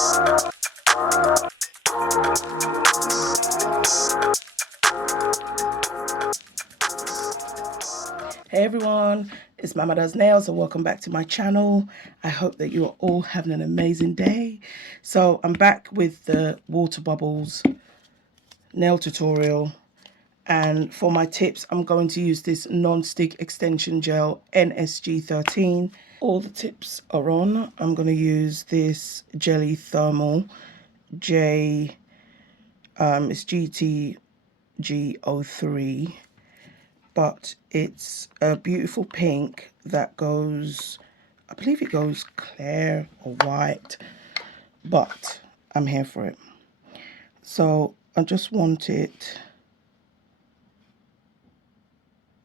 Hey everyone, it's Mama Does Nails and welcome back to my channel. I hope that you are all having an amazing day. So I'm back with the water bubbles nail tutorial, and for my tips I'm going to use this non-stick extension gel NSG13. All the tips are on. I'm going to use this jelly thermal J, it's GTG03. But it's a beautiful pink that goes, I believe it goes clear or white, but I'm here for it. So I just want it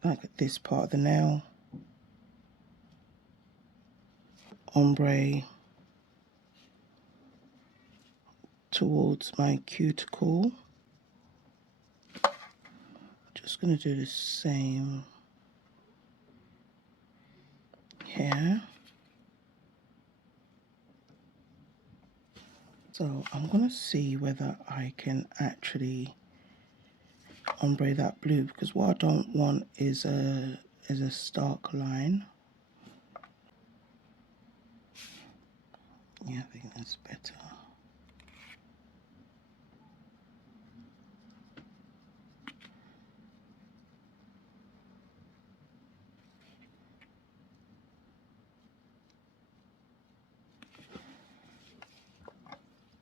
like this part of the nail, ombre towards my cuticle. Just going to do the same here. So I'm going to see whether I can actually ombre that blue, because what I don't want is a stark line. Yeah, I think that's better.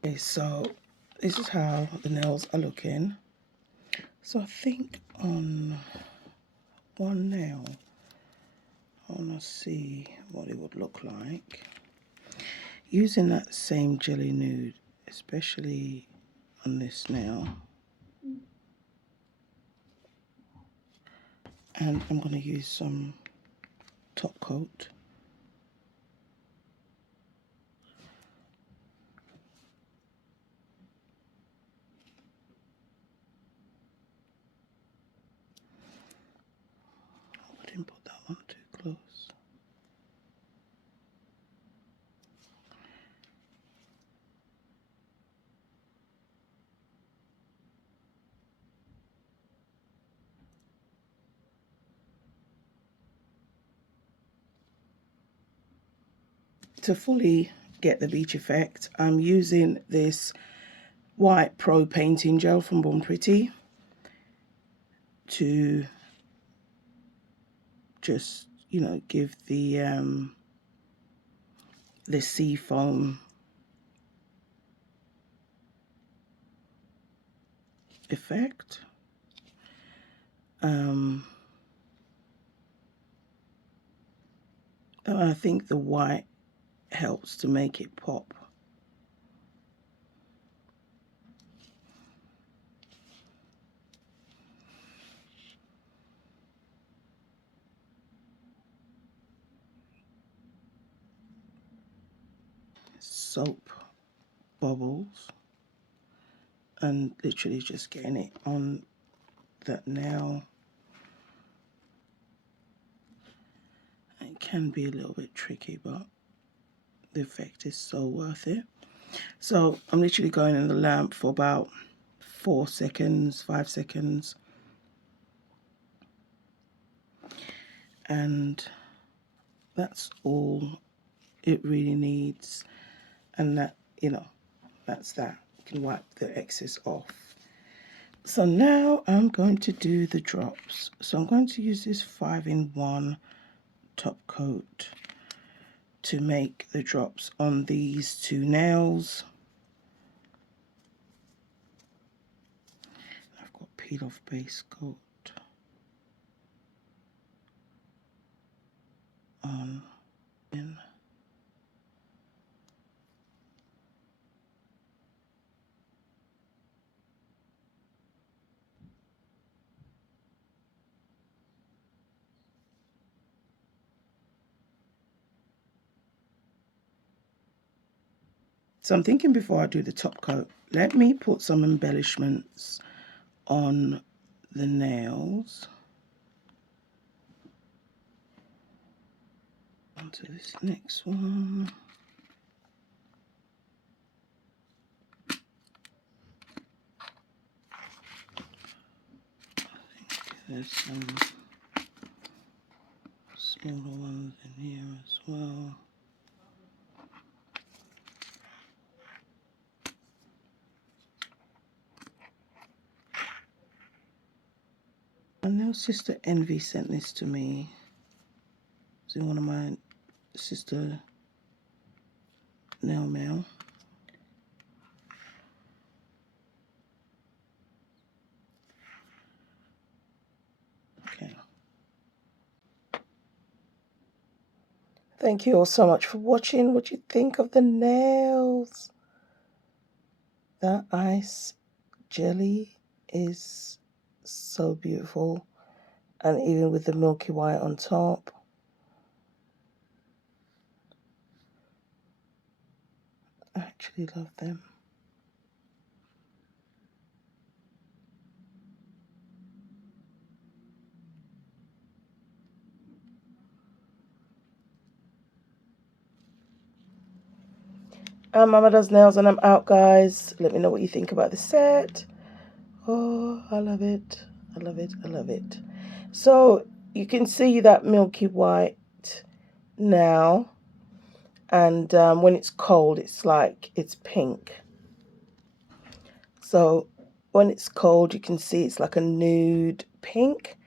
Okay, so this is how the nails are looking. So I think on one nail, I want to see what it would look like. Using that same jelly nude, especially on this nail. And I'm going to use some top coat. I didn't put that one too close. To fully get the beach effect, I'm using this white pro painting gel from Born Pretty to just, you know, give the sea foam effect. And I think the white helps to make it pop. Soap bubbles, and literally just getting it on that nail. It can be a little bit tricky, but the effect is so worth it. So I'm literally going in the lamp for about 4 seconds, 5 seconds. And that's all it really needs. And that, you know, that's that. You can wipe the excess off. So now I'm going to do the drops. So I'm going to use this 5-in-1 top coat to make the drops on these two nails. I've got peel off base coat on. So I'm thinking before I do the top coat, let me put some embellishments on the nails. Onto this next one. There's some smaller ones in here as well. I know Sister Envy sent this to me. It's in one of my sister nail mail. Okay. Thank you all so much for watching. What do you think of the nails? That ice jelly is so beautiful. And even with the milky white on top. I actually love them. And Mama Does Nails, and I'm out, guys. Let me know what you think about the set. Oh, I love it. I love it. I love it. So you can see that milky white now. And when it's cold, it's like it's pink. So when it's cold, you can see it's like a nude pink,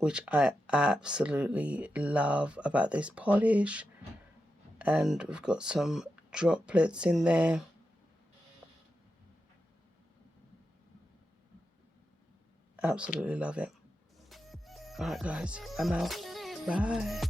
which I absolutely love about this polish. And we've got some droplets in there. Absolutely love it. All right, guys, I'm out. Bye.